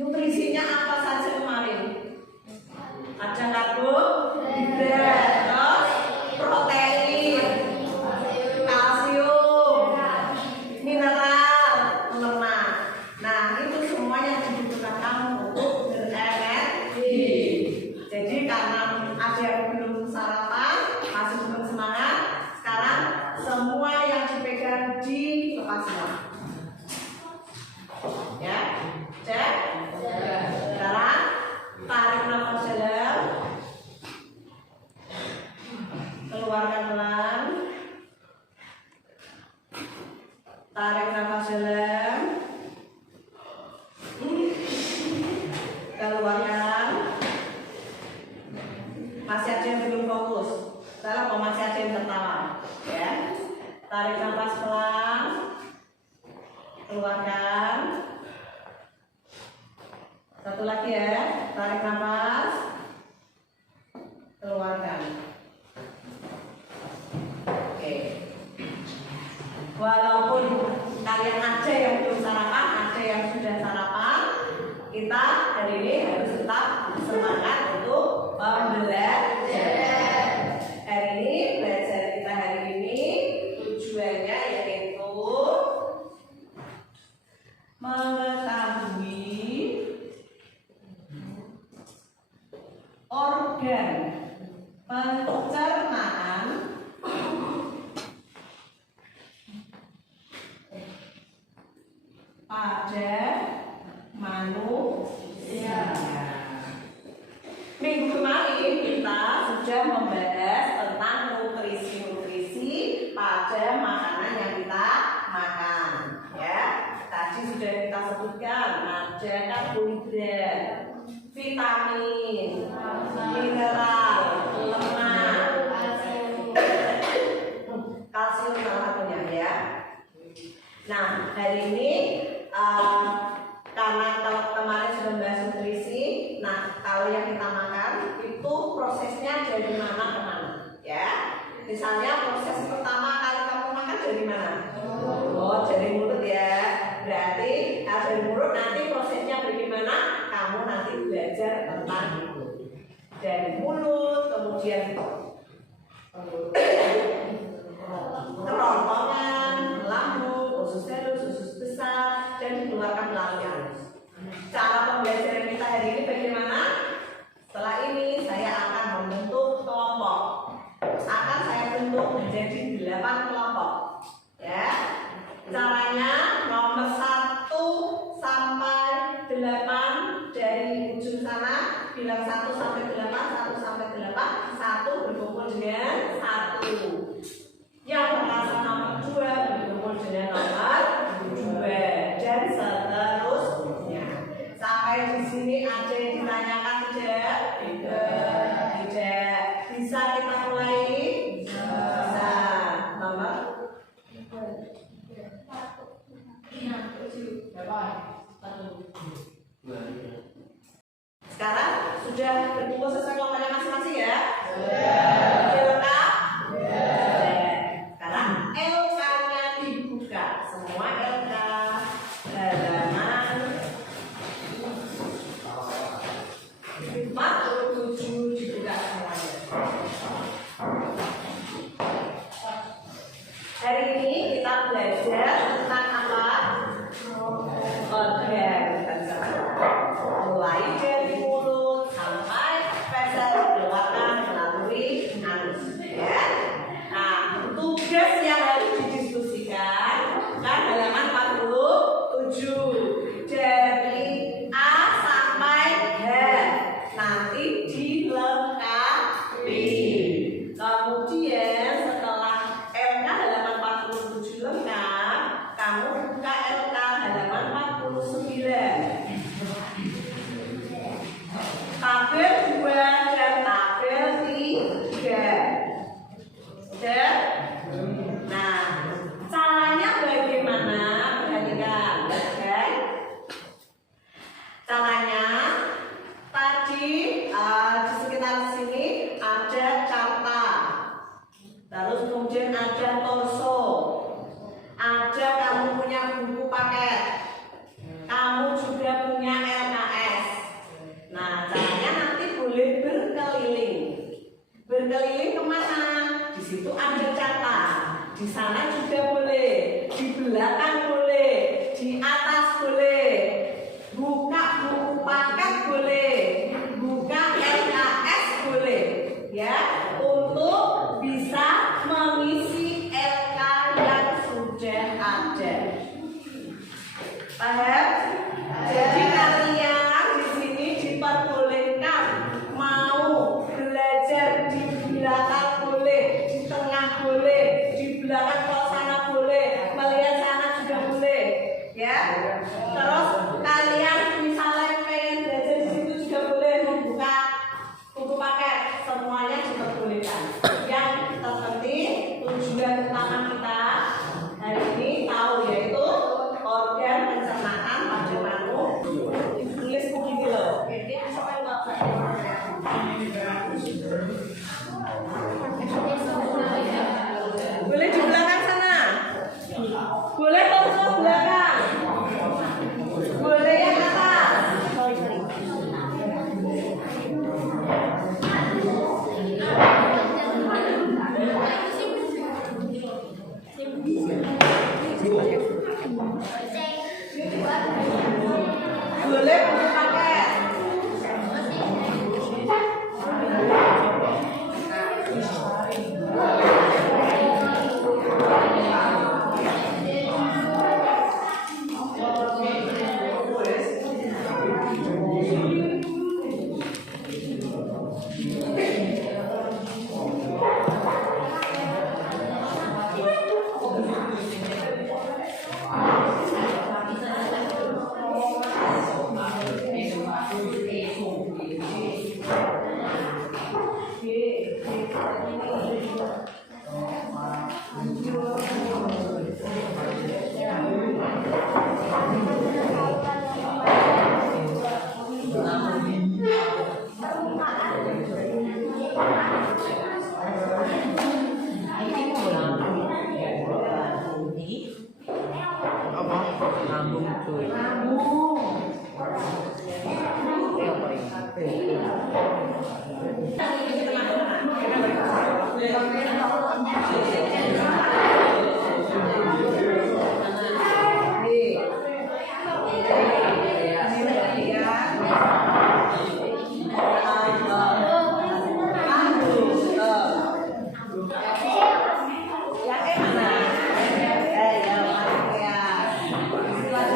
Nutrisinya apa saja kemarin? Ada karbohidrat, terus protein, kalsium, mineral, lemak. Nah, itu semuanya dibutuhkan kamu untuk berenergi. Jadi karena ada yang belum sarapan, masih belum semangat, sekarang semua yang dipegang dilepaskan. Ya, cek. Sekarang tarik nafas dalam, keluarkan pelan. Tarik nafas dalam, keluarkan. Masih ada yang belum fokus, sekarang masih ada yang tertawa. Ya, tarik nafas pelan, keluarkan. Satu lagi ya, tarik nafas, keluarkan. Oke. Walaupun kalian ada yang belum sarapan, ada yang sudah sarapan, kita hari ini harus tetap semangat untuk belajar. Hari ini belajar kita hari ini tujuannya yaitu mengetahui organ pencernaan pada manusia. Minggu kemarin kita sudah membahas tentang nutrisi-nutrisi pada makanan yang kita makan. Ya, tadi sudah kita sebutkan ada karbohidrat, vitamin, mineral, lemak, kalsium salah satunya ya. Nah, hari ini karena kalau kemarin sudah membahas nutrisi, nah kalau yang kita makan itu prosesnya dari mana ke mana ya. Misalnya proses pertama kali kamu makan dari mana? Oh, dari mulut ya. Berarti dari mulut, nanti prosesnya bagaimana? Kamu nanti belajar tentang itu. Dari mulut, kemudian kerongkongan, lambung, usus halus, usus besar, dan dikeluarkan melalui halus. Cara pembelajaran kita hari ini bagaimana? Setelah ini saya akan membentuk kelompok. Akan saya bentuk menjadi 8 kelompok. Ya. Caranya nomor 1 sampai 8 dari ujung sana, bilang 1 sampai 8, 1 sampai 8, 1 berkumpul dengan 1. Yang merasa nomor 2 berkumpul dengan nomor 2 dan seterusnya. Sampai di sini ada yang ditanyakan tidak? Tidak. Bisa kita mulai? Bisa. Nomor 1. Sekarang sudah berkumpul sesuai kelompoknya masing-masing ya? Sudah lengkap? Sekarang LK-nya dibuka. Semua LK halaman 47 dibuka semuanya. Hari ini kita belajar tentang apa? Organ. Mulai dari mulut sampai spesial dikeluarkan melalui anus. Ya. Nah, tugas yang harus didiskusikan kan halaman 47 dari A sampai H. Nanti dilengkapi. Kemudian setelah LK halaman 47 lengkap, kamu buka LK halaman 49. Tabel 2 dan tabel 3. Sudah? Nah, caranya bagaimana? Perhatikan, oke? Caranya tadi di sekitar sini ada carta, terus kemudian ada torso, ada kamu punya buku paket, kamu juga punya LKS. kemana? Di situ ada catat. Di sana juga boleh, di belakang boleh, di atas boleh. Buka buku paket boleh, buka LKS boleh, ya, untuk bisa mengisi LK yang sudah ada. Paham? Jadi kalian di sini diperbolehkan mau belajar di belakang boleh, di tengah boleh, di belakang kalau sana boleh, melihat sana juga boleh, ya. Terus kalian misalnya pengen belajar di situ juga boleh, membuka buku paket, semuanya diperbolehkan. Yang terpenting tujuan utama kita hari ini tahu, yaitu organ pencernaan pada makhluk. Tulis begini loh. Boleh di belakang sana. Boleh ke belakang. Boleh yang atas. Boleh buku paket.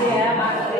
Ya,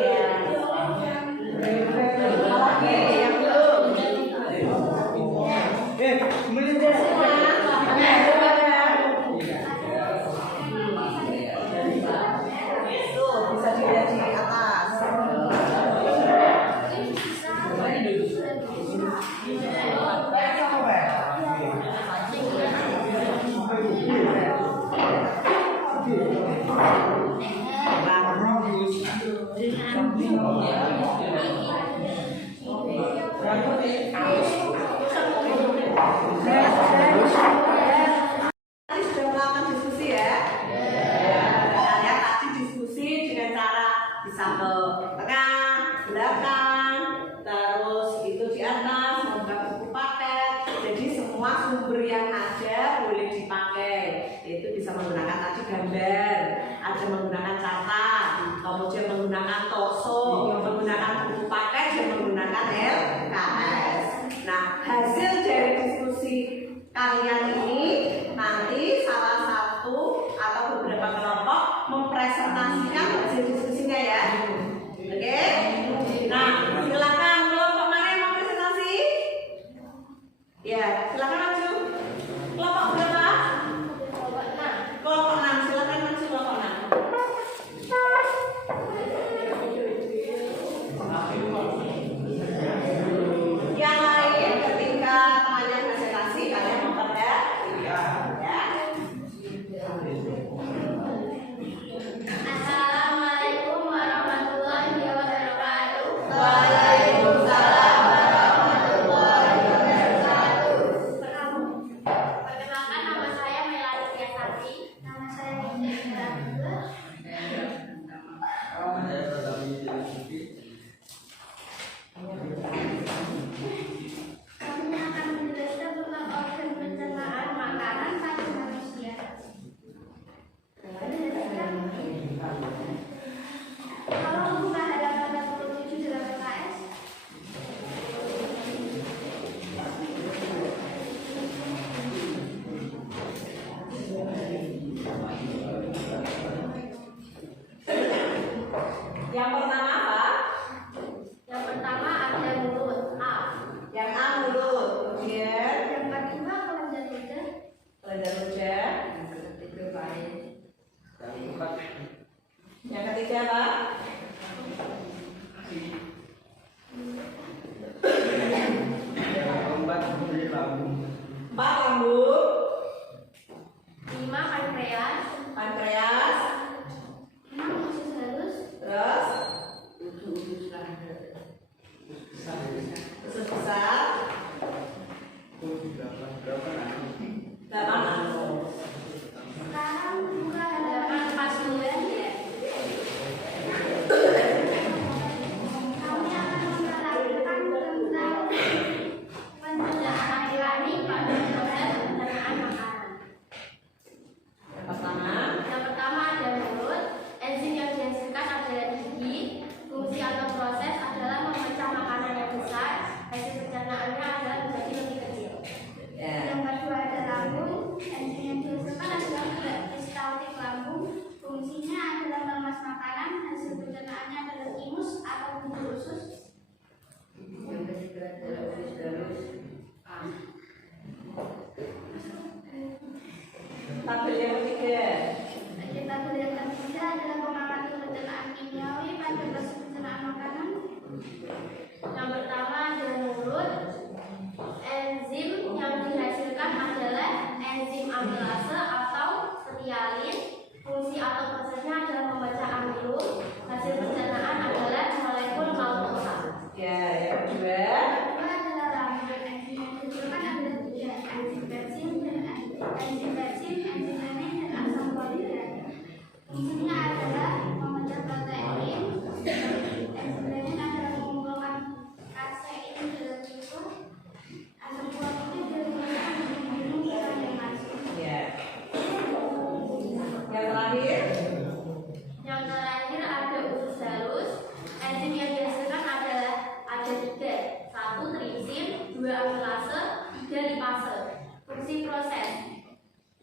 2 amilase, 3 lipase. Fungsi proses: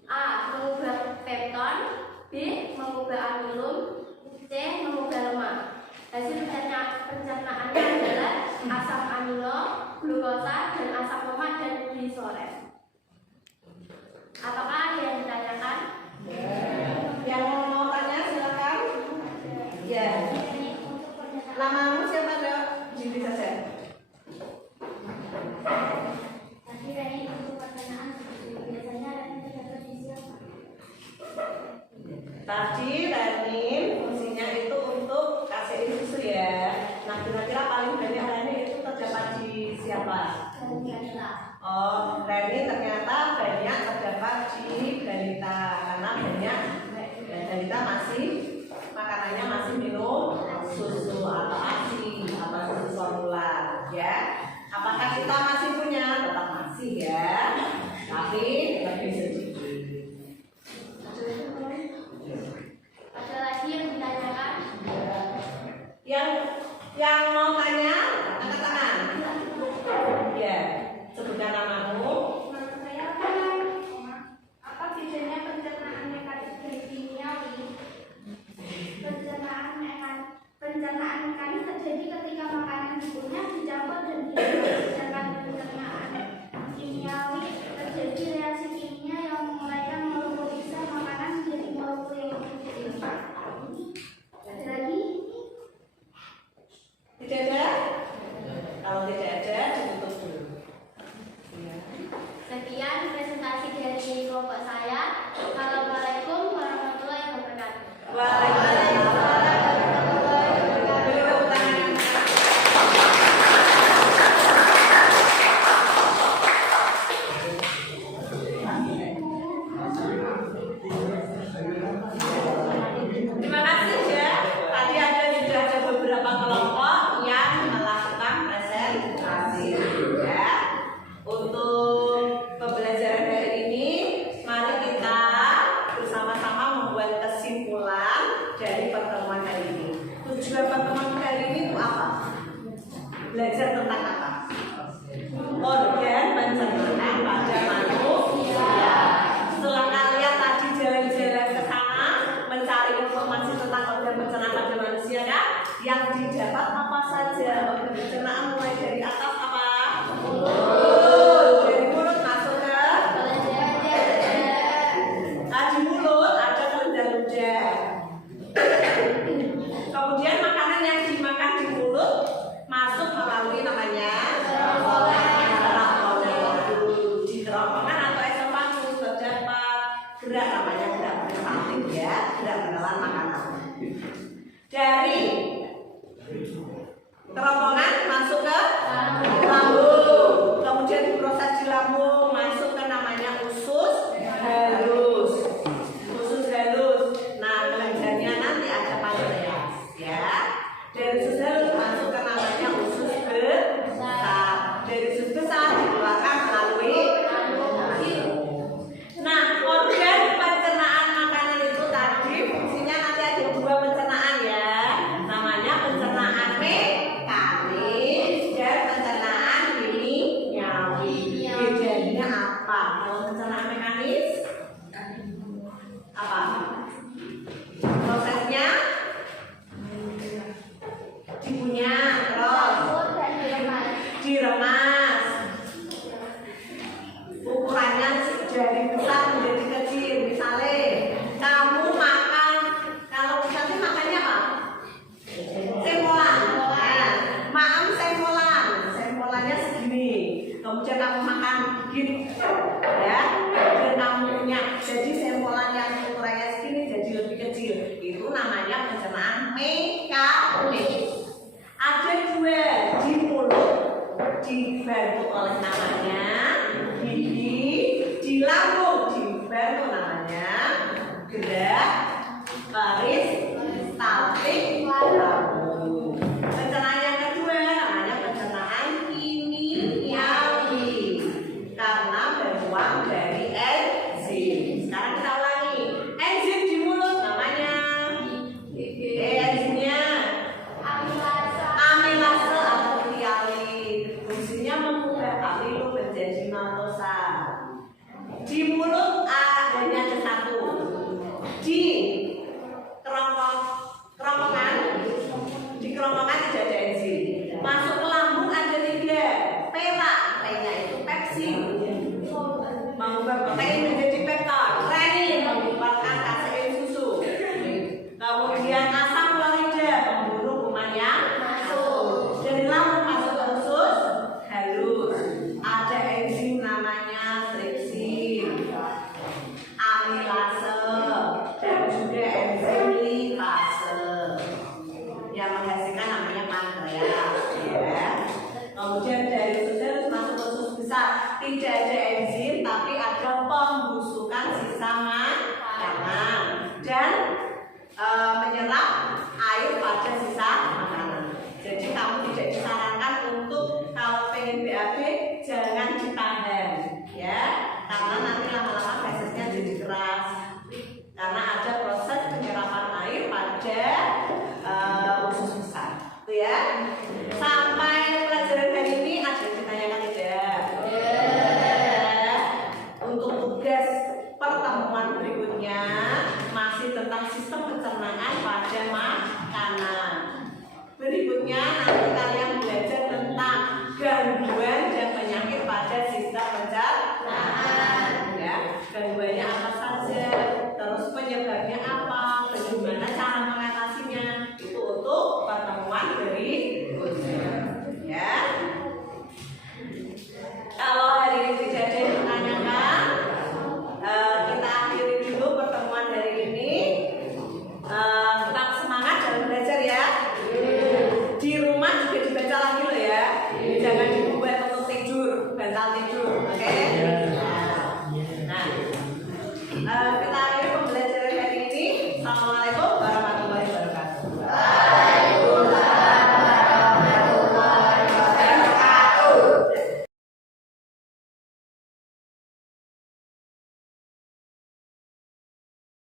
A. Mengubah pepton, B. Mengubah amilum, C. Mengubah lemak. Hasil pencernaannya adalah asam amino, glukosa, dan asam lemak dan gliserin. Apakah ada yang ditanyakan? Yang mau tanya silakan. Ya. Namamu siapa, Dok? Jadi saja. Tadi Reni untuk pertanyaan biasanya Reni terdapat di siapa? Tadi Reni fungsinya itu untuk kasihin susu ya. Nah kira-kira paling banyak Reni itu terdapat di siapa? Oh, Reni ternyata banyak terdapat di Galita karena banyak Galita masih makanannya masih minum susu atau ASI atau susu formula ya. Apakah kita masih punya? Tetap masih ya, tapi lebih sedikit. Ada lagi yang ditanyakan? Yang mau tanya, angkat tangan. Ya, sebutkan namamu. Nama saya apa bedanya pencernaan mekanis kimiawi? Pencernaan mekanis terjadi ketika makanan dikunyah, dicampur dan diaduk. Sedangkan pencernaan kimiawi terjadi reaksi kimia yang menguraikan molekul sel makanan menjadi molekul yang lebih kecil. Ada lagi? Tidak ada? Kalau tidak ada, ditutup dulu. Sekian presentasi dari kelompok saya. Assalamualaikum warahmatullahi wabarakatuh. Waalaikumsalam. Terima kasih ya. Tadi ada beberapa kelompok yang melakukan presentasi ya. Untuk pembelajaran hari ini, mari kita bersama-sama membuat kesimpulan dari pertemuan hari ini. Tujuan pertemuan hari ini itu apa? Belajar tentang apa? Organ pencernaan pada manusia. Setelah kalian tadi jalan-jalan ke sana mencari informasi tentang organ pencernaan pada manusia kan? Yang didapat apa saja? Organ pencernaan mulai dari atas apa? Mulut. Dari mulut masuk ke di mulut ada kelenjar ludah. Kemudian makanan yang dimakan di mulut masuk melalui namanya Di mulut adanya ada satu. Di kerongkongan tidak ada enzim. Masuk ke lambung ada 3. Perak, P-nya itu pepsin, mengubah protein menjadi peptide. Renin, mengeluarkan kasein susu. Kemudian asam klorida, membunuh kuman yang masuk. Dari lambung masuk ke usus halus. Ada enzim namanya tripsin, amilase, dan juga enzim lipase yang menghasilkan namanya pankreas. Ya. Kemudian dari usus halus masuk ke usus besar, tidak ada enzim tapi ada